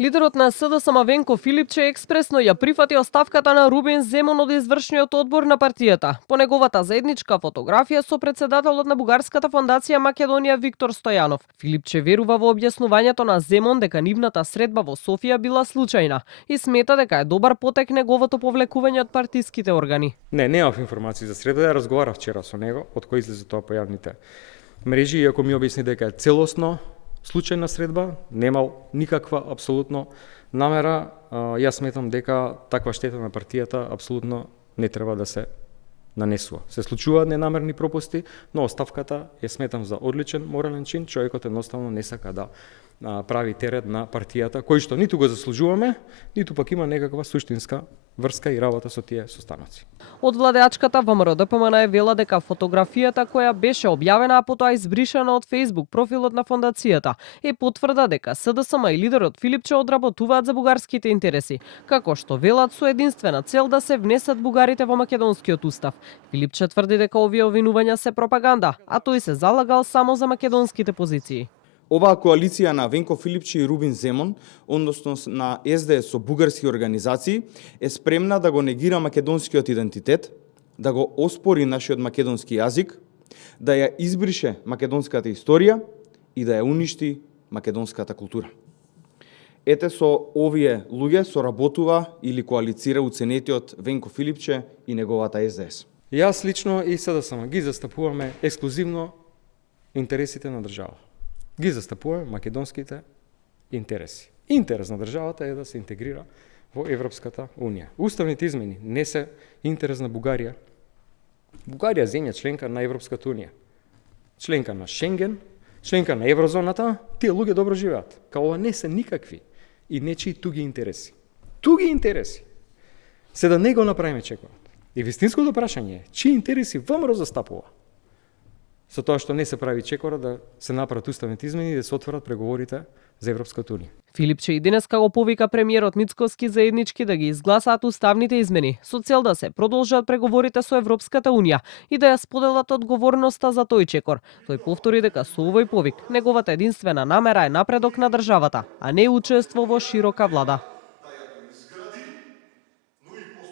Лидерот на СДСМ Венко Филипче експресно ја прифати оставката на Рубин Земун од извршниот одбор на партијата. По неговата заедничка фотографија со председателот на Бугарската фондација Македонија Виктор Стојанов. Филипче верува во објаснувањето на Земун дека нивната средба во Софија била случајна и смета дека е добар потек неговото повлекување од партиските органи. Немав информации за средба, ја разговарав вчера со него, од кој излезе тоа по јавните мрежи, иако ми објасни дека е целосно случајна средба, немал никаква апсолутно намера. Јас сметам дека таква штета на партијата апсолутно не треба да се нанесува. Се случуваат ненамерни пропусти, но оставката ја сметам за одличен морален чин. Човекот едноставно не сака да прави терет на партијата, кој што ниту го заслужуваме, ниту пак има некаква суштинска врска и работа со тие состаноци. Од владеачката ВМРО-ДПМН е вела дека фотографијата која беше објавена, а потоа избришана од Facebook профилот на фондацијата, е потврда дека СДСМ и лидерот Филипче одработуваат за бугарските интереси, како што велат со единствена цел да се внесат бугарите во македонскиот устав. Филипче тврди дека овие обвинувања се пропаганда, а тој се залагал само за македонските позиции. Оваа коалиција на Венко Филипче и Рубин Земун, односно на СДС со бугарски организации, е спремна да го негира македонскиот идентитет, да го оспори нашиот македонски јазик, да ја избрише македонската историја и да ја уништи македонската култура. Ете со овие луѓе соработува или коалицира уценетиот Венко Филипче и неговата СДС. Јас лично и СДСМ ги застапуваме ексклузивно интересите на држава. Ги застапуваме македонските интереси. Интерес на државата е да се интегрира во Европската Унија. Уставните измени не се интерес на Бугарија. Бугарија е земја членка на Европската Унија. Членка на Шенген, членка на еврозоната, тие луѓе добро живеат. Као ова не се никакви и нечии туги интереси. Туги интереси. Се да не го направиме чекорот. И вистинското прашање е, чии интереси ВМРО застапува? Со тоа што не се прави чекора да се направат уставните измени и да се отворат преговорите за Европската Унија. Филипче и денеска го повика премиерот Мицкоски заеднички да ги изгласаат уставните измени со цел да се продолжат преговорите со Европската Унија и да ја споделат одговорноста за тој чекор. Тој повтори дека со овој повик неговата единствена намера е напредок на државата, а не учество во широка влада.